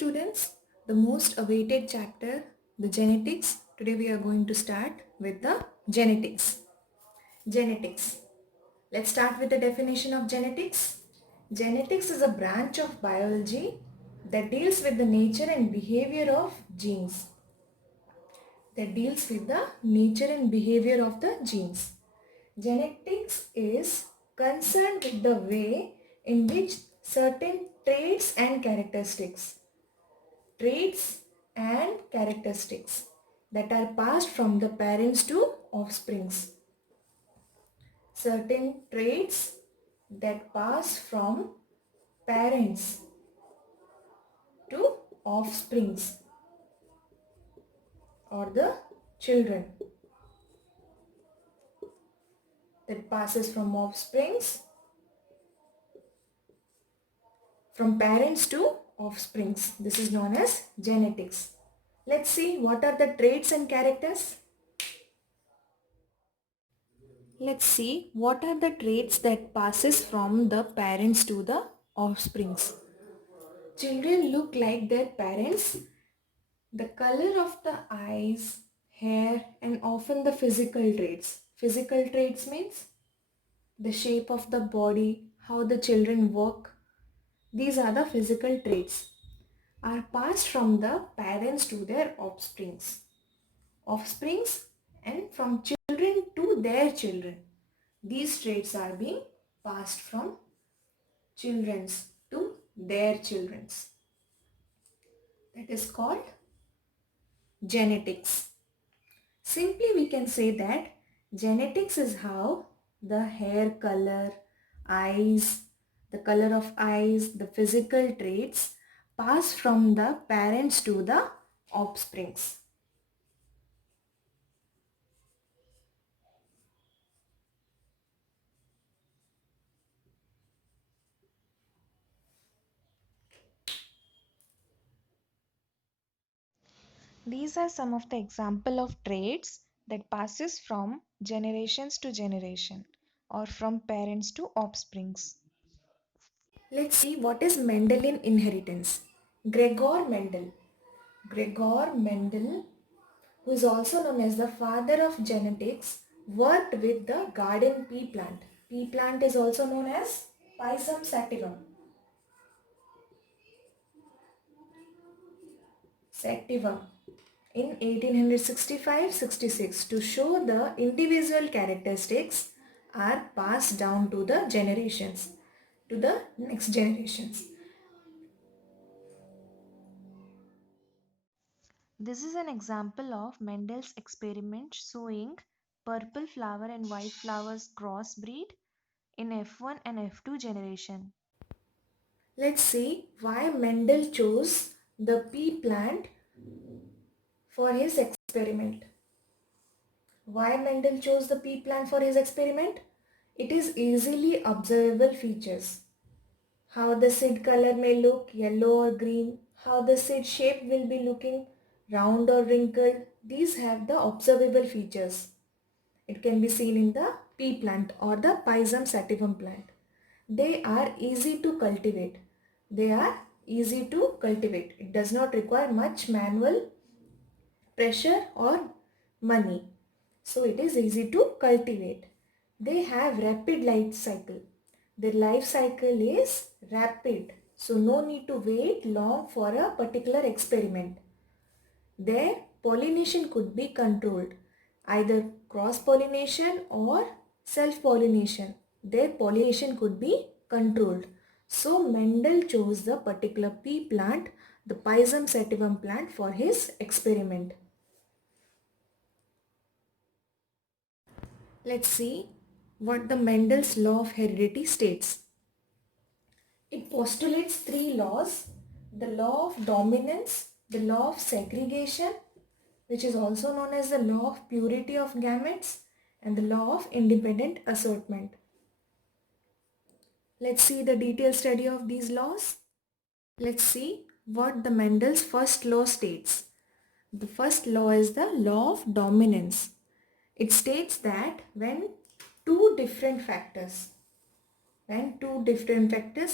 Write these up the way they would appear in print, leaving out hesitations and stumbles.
students, the most awaited chapter, the genetics. Today we are going to start with the genetics. Genetics. Let's start with the definition of genetics. Genetics is a branch of biology that deals with the nature and behavior of genes. Genetics is concerned with the way in which certain traits and characteristics that are passed from the parents to offsprings. Certain traits that pass from parents to offsprings or the children, that passes from offsprings from parents to offsprings. This is known as genetics. Let's see what are the traits and characters. Let's see what are the traits that passes from the parents to the offsprings. Children look like their parents. The color of the eyes, hair, and often the physical traits. Physical traits means the shape of the body, how the children walk. These are the physical traits are passed from the parents to their offsprings and from children to their children. These traits are being passed from children's to their children's. That is called genetics. Simply we can say that genetics is how the hair color, eyes, the color of eyes, the physical traits pass from the parents to the offsprings. These are some of the example of traits that passes from generations to generation or from parents to offsprings. Let's see what is Mendelian inheritance. Gregor Mendel. Gregor Mendel, who is also known as the father of genetics, worked with the garden pea plant. Pea plant is also known as Pisum sativum. Sativum in 1865-66 to show the individual characteristics are passed down to the generations, to the next generations. This is an example of Mendel's experiment showing purple flower and white flowers crossbreed in F1 and F2 generation. Let's see why Mendel chose the pea plant for his experiment. Why Mendel chose the pea plant for his experiment? It is easily observable features. How the seed color may look, yellow or green, how the seed shape will be looking, round or wrinkled. These have the observable features. It can be seen in the pea plant or the Pisum sativum plant. They are easy to cultivate. They are easy to cultivate. It does not require much manual pressure or money. So it is easy to cultivate. They have rapid life cycle. Their life cycle is rapid. So no need to wait long for a particular experiment. Their pollination could be controlled, either cross-pollination or self-pollination. Their pollination could be controlled. So Mendel chose the particular pea plant, the Pisum sativum plant, for his experiment. Let's see what the Mendel's law of heredity states. It postulates three laws: the law of dominance, the law of segregation, which is also known as the law of purity of gametes, and the law of independent assortment. Let's see the detailed study of these laws. Let's see what the Mendel's first law states. The first law is the law of dominance. It states that when two different factors,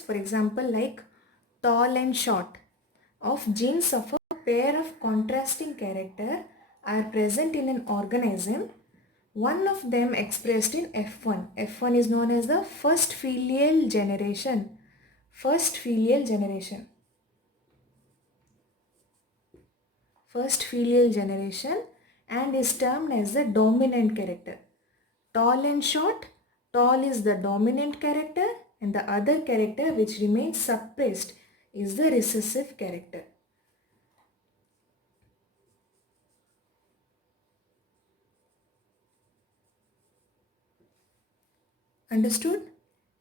for example, like tall and short, of genes of a pair of contrasting character are present in an organism, one of them expressed in F1. F1 is known as the first filial generation. First filial generation. First filial generation, and is termed as the dominant character. Tall and short. Tall is the dominant character and the other character which remains suppressed is the recessive character. Understood?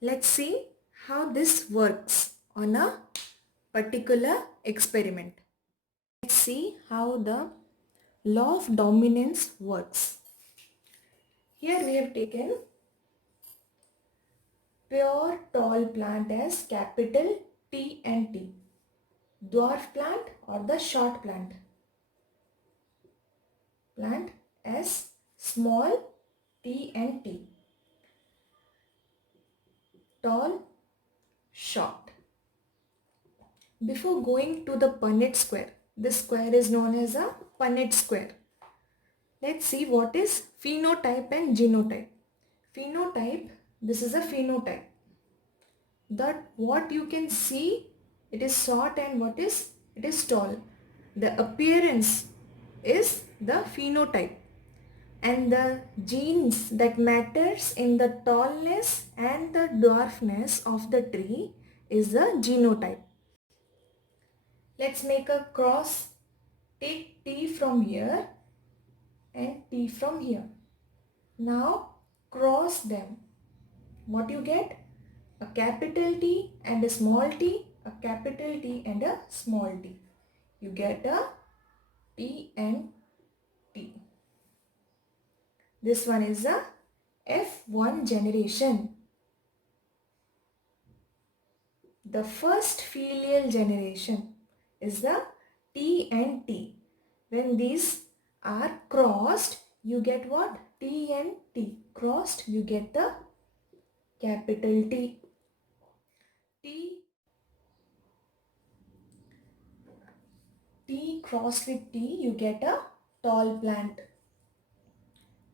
Let's see how this works on a particular experiment. Let's see how the law of dominance works. Here we have taken pure tall plant as capital T and T. Dwarf plant or the short plant. Plant as small t and t. Tall, short. Before going to the Punnett square, this square is known as a Punnett square. Let's see what is phenotype and genotype. Phenotype, this is a phenotype. That what you can see, it is short and what is, it is tall. The appearance is the phenotype. And the genes that matters in the tallness and the dwarfness of the tree is the genotype. Let's make a cross. Take T from here and T from here. Now cross them. What you get? A capital T and a small t, a capital T and a small t. You get a T and T. This one is a F1 generation. The first filial generation is the T and T. When these are crossed, you get what? T and T. Crossed, you get the capital T. T, T crossed with T, you get a tall plant.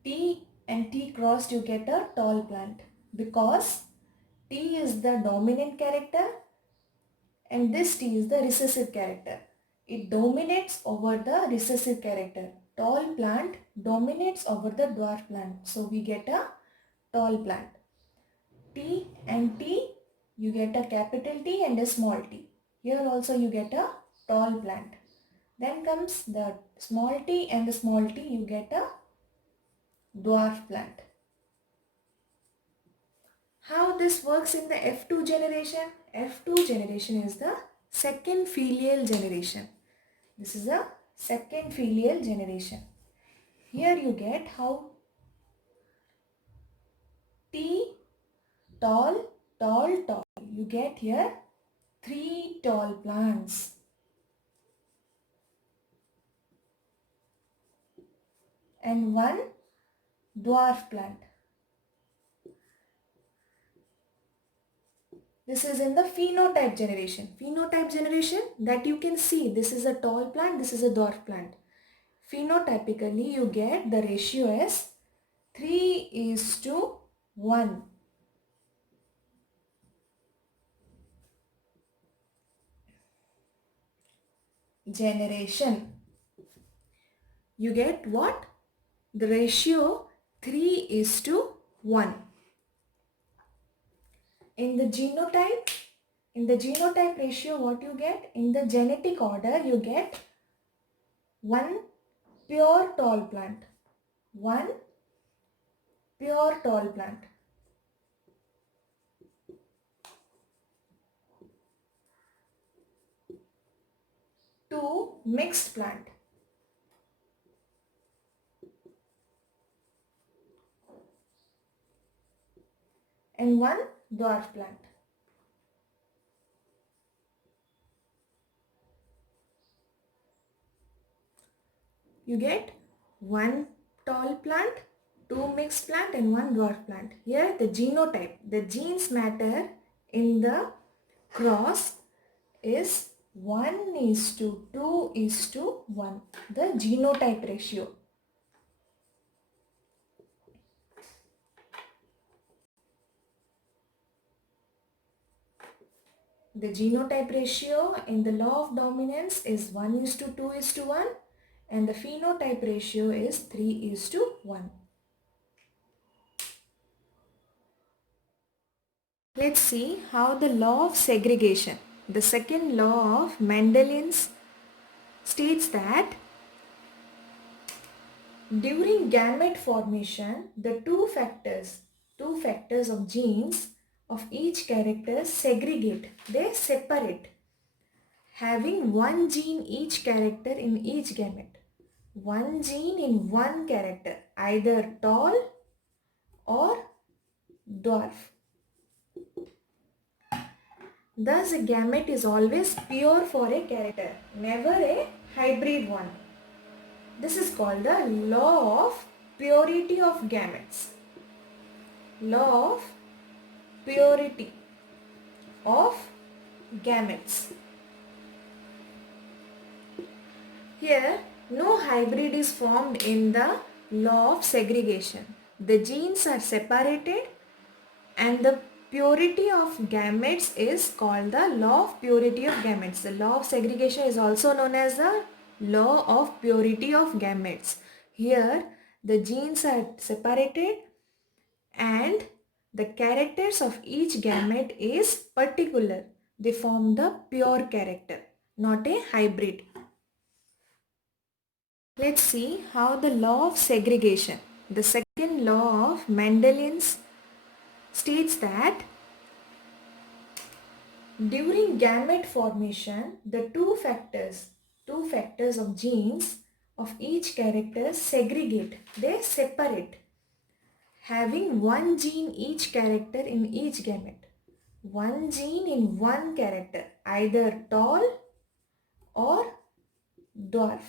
T and T crossed, you get a tall plant. Because T is the dominant character and this T is the recessive character. It dominates over the recessive character. Tall plant dominates over the dwarf plant. So we get a tall plant. T and T, you get a capital T and a small t. Here also you get a tall plant. Then comes the small t and the small t, you get a dwarf plant. How this works in the F2 generation? F2 generation is the second filial generation. This is a second filial generation. Here you get how T, tall, tall, tall. You get here 3 tall plants. And 1 dwarf plant. This is in the phenotype generation. Phenotype generation that you can see. This is a tall plant, this is a dwarf plant. Phenotypically you get the ratio as 3:1. Generation. You get what? The ratio 3:1. In the genotype ratio what you get? In the genetic order you get 1 pure tall plant. 1 pure tall plant. 2 mixed plant. And 1 dwarf plant. You get 1 tall plant, 2 mixed plant and 1 dwarf plant. Here the genotype, the genes matter in the cross is 1 is to 2 is to 1, the genotype ratio. The genotype ratio in the law of dominance is 1 is to 2 is to 1 and the phenotype ratio is 3 is to 1. Let's see how the law of segregation, the second law of Mendelian's, states that during gamete formation, the two factors of genes of each character segregate, they separate, having one gene each character in each gamete. One gene in one character, either tall or dwarf. Thus, a gamete is always pure for a character, never a hybrid one. This is called the law of purity of gametes. Law of purity of gametes. Here, no hybrid is formed in the law of segregation. The genes are separated and the purity of gametes is called the law of purity of gametes. The law of segregation is also known as the law of purity of gametes. Here, the genes are separated and the characters of each gamete is particular. They form the pure character, not a hybrid. Let's see how the law of segregation, the second law of Mendelian's, states that during gamete formation, the two factors of genes of each character segregate, they separate, having one gene each character in each gamete. One gene in one character, either tall or dwarf.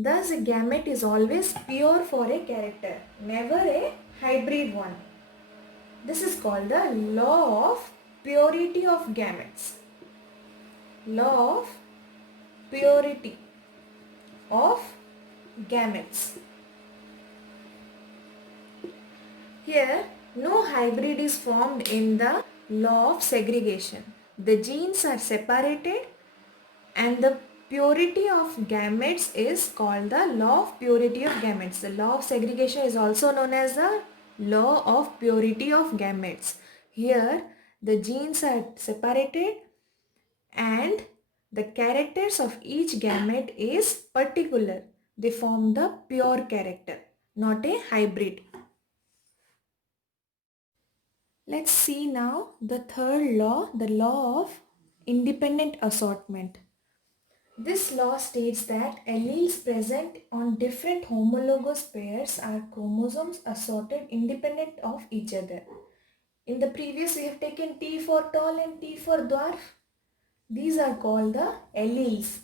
Thus, a gamete is always pure for a character, never a hybrid one. This is called the law of purity of gametes. Law of purity of gametes. Here, no hybrid is formed in the law of segregation. The genes are separated and the purity of gametes is called the law of purity of gametes. The law of segregation is also known as the law of purity of gametes. Here, the genes are separated and the characters of each gamete is particular. They form the pure character, not a hybrid. Let's see now the third law, the law of independent assortment. This law states that alleles present on different homologous pairs are chromosomes assorted independent of each other. In the previous we have taken T for tall and T for dwarf. These are called the alleles.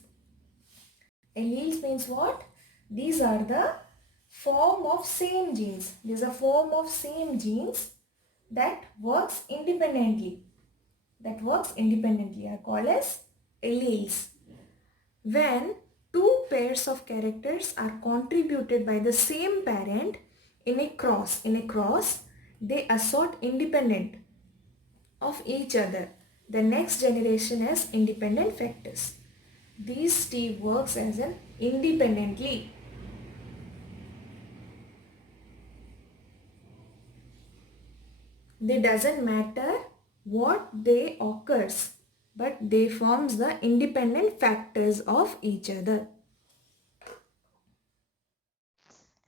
Alleles means what? These are the form of same genes. These are form of same genes that works independently. Are called as alleles. When two pairs of characters are contributed by the same parent in a cross, they assort independent of each other. The next generation has independent factors. These T works as an independently. They doesn't matter what they occurs, but they forms the independent factors of each other.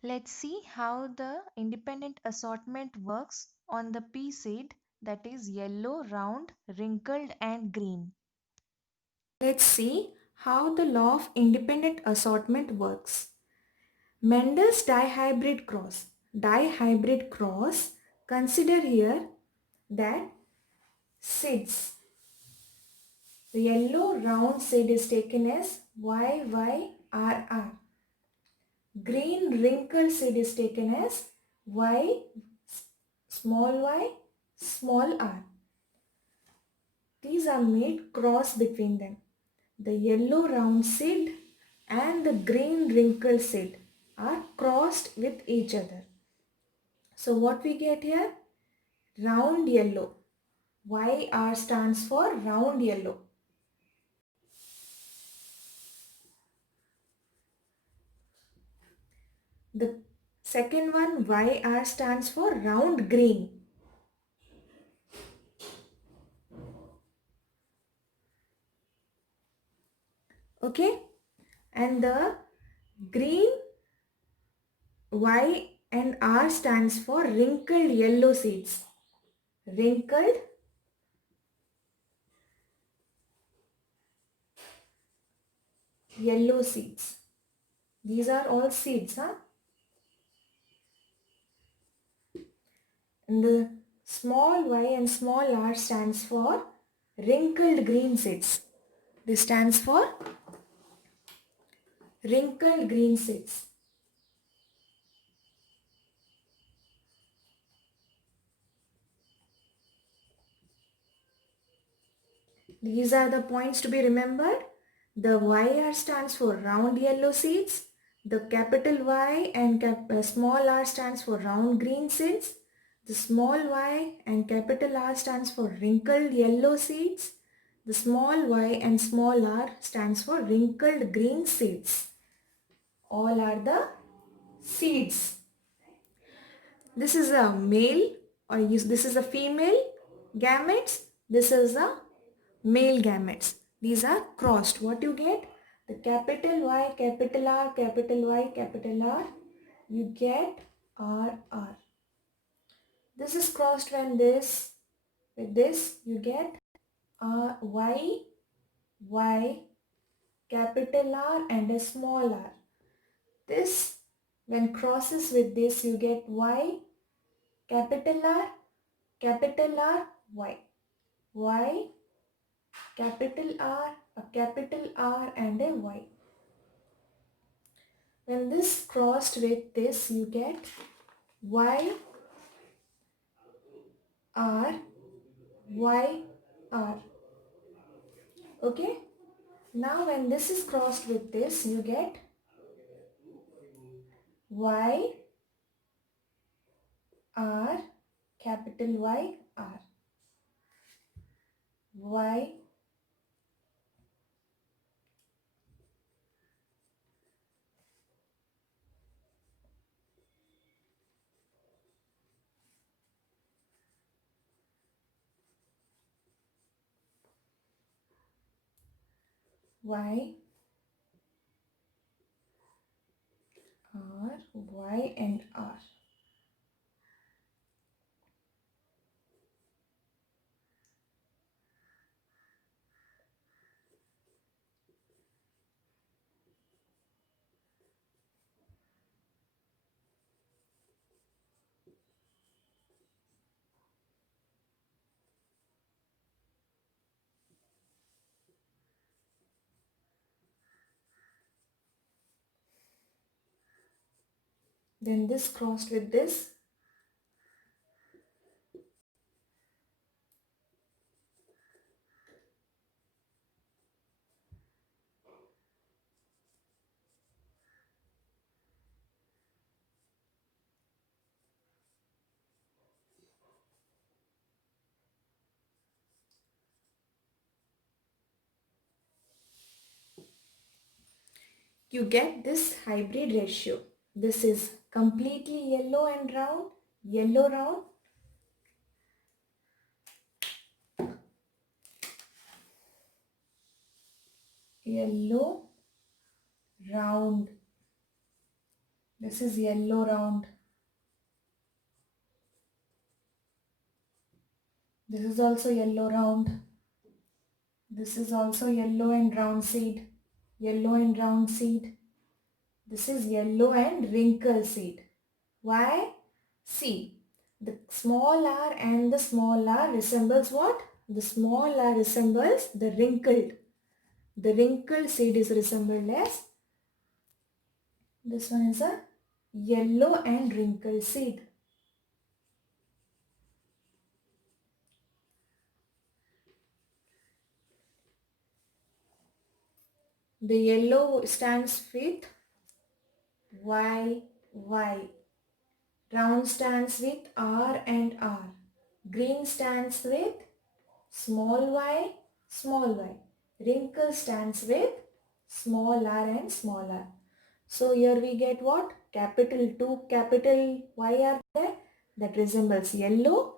Let's see how the independent assortment works on the pea seed, that is yellow, round, wrinkled and green. Let's see how the law of independent assortment works. Mendel's dihybrid cross. Dihybrid cross, consider here that seeds. The yellow round seed is taken as YYRR. Green wrinkled seed is taken as y small r. these are made cross between them. The yellow round seed and the green wrinkled seed are crossed with each other. So what we get here? Round yellow. YR stands for round yellow. The second one, YR stands for round green. Okay? And the green Y and R stands for wrinkled yellow seeds. Wrinkled yellow seeds. These are all seeds, huh? And the small y and small r stands for wrinkled green seeds. This stands for wrinkled green seeds. These are the points to be remembered. The YR stands for round yellow seeds. The capital Y and small r stands for round green seeds. The small y and capital R stands for wrinkled yellow seeds. The small y and small r stands for wrinkled green seeds. All are the seeds. This is a male or this is a female gametes. This is a male gametes. These are crossed. What you get? The capital Y, capital R, capital Y, capital R. You get R, R. This is crossed when this, with this, you get Y, Y, capital R and a small r. This, when crosses with this, you get Y, capital R, Y. Y, capital R, a capital R and a Y. When this crossed with this, you get Y, R, Y, R. Okay? Now when this is crossed with this, you get Y, R, capital Y, R. Y, Y, R, Y and R. Then this crossed with this. You get this hybrid ratio. This is completely yellow and round, yellow round, yellow round. This is yellow round. This is also yellow round. This is also yellow and round seed. Yellow and round seed. This is yellow and wrinkle seed. Why? See, the small r and the small r resembles what? The small r resembles the wrinkled. The wrinkled seed is resembled as, this one is a yellow and wrinkled seed. The yellow stands with Y, Y. Round stands with R and R. Green stands with small y, small y. Wrinkle stands with small r and small r. So here we get what? Capital, two capital Y are there that resembles yellow.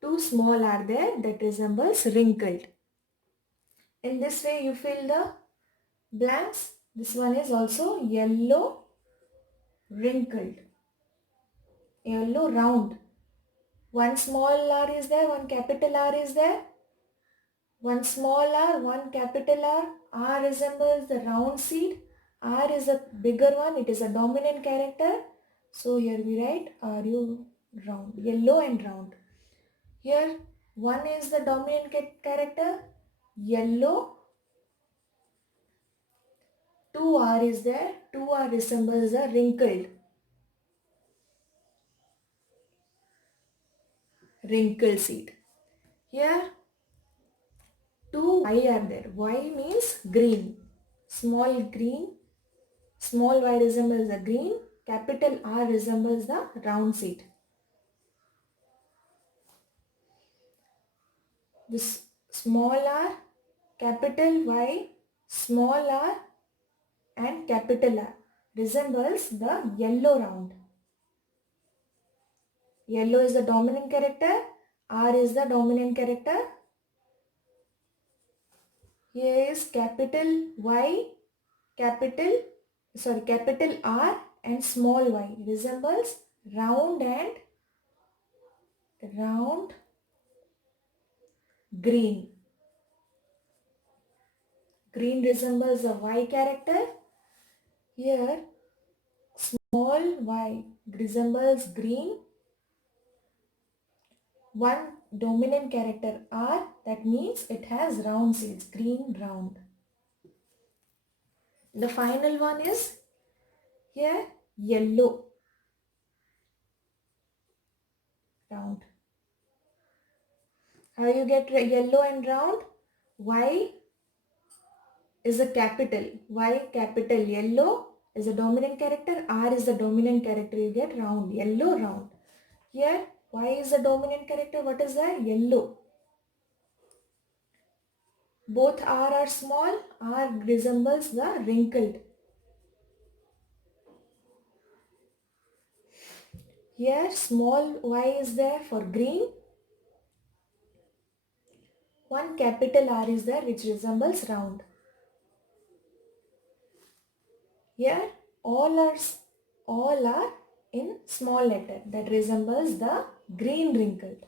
Two small are there that resembles wrinkled. In this way you fill the blanks. This one is also yellow wrinkled, yellow round. One small r is there, one capital R is there. One small r, one capital R. R resembles the round seed. R is a bigger one. It is a dominant character. So here we write RU round, yellow and round. Here one is the dominant character, yellow. 2R is there. 2R resembles the wrinkled seed. Here two Y are there. Y means green. Small green. Small y resembles the green. Capital R resembles the round seed. This small r, capital Y, small r and capital R resembles the yellow round. Yellow is the dominant character. R is the dominant character. Here is capital Y, capital R and small y resembles round and round green. Green resembles the Y character. Here small y resembles green. One dominant character R, that means it has round seeds, green round. The final one is here yellow round. How you get yellow and round? Y is a capital. Y capital, yellow is a dominant character. R is the dominant character. You get round, yellow round. Here Y is the dominant character. What is that? Yellow. Both R are small. R resembles the wrinkled. Here small y is there for green. One capital R is there which resembles round. Here all are in small letter that resembles the green wrinkled.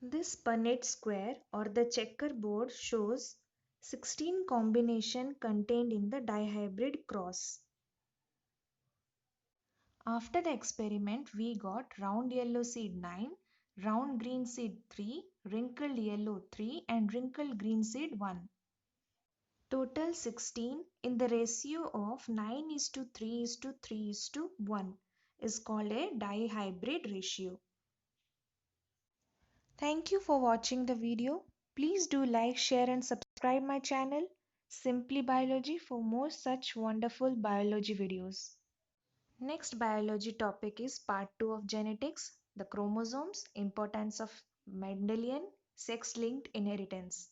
This Punnett square or the checkerboard shows 16 combination contained in the dihybrid cross. After the experiment, we got round yellow seed 9, round green seed 3, wrinkled yellow 3 and wrinkled green seed 1. Total 16 in the ratio of 9 is to 3 is to 3 is to 1 is called a dihybrid ratio. Thank you for watching the video. Please do like, share and subscribe my channel Simply Biology for more such wonderful biology videos. Next biology topic is part 2 of genetics, the chromosomes, importance of Mendelian sex-linked inheritance.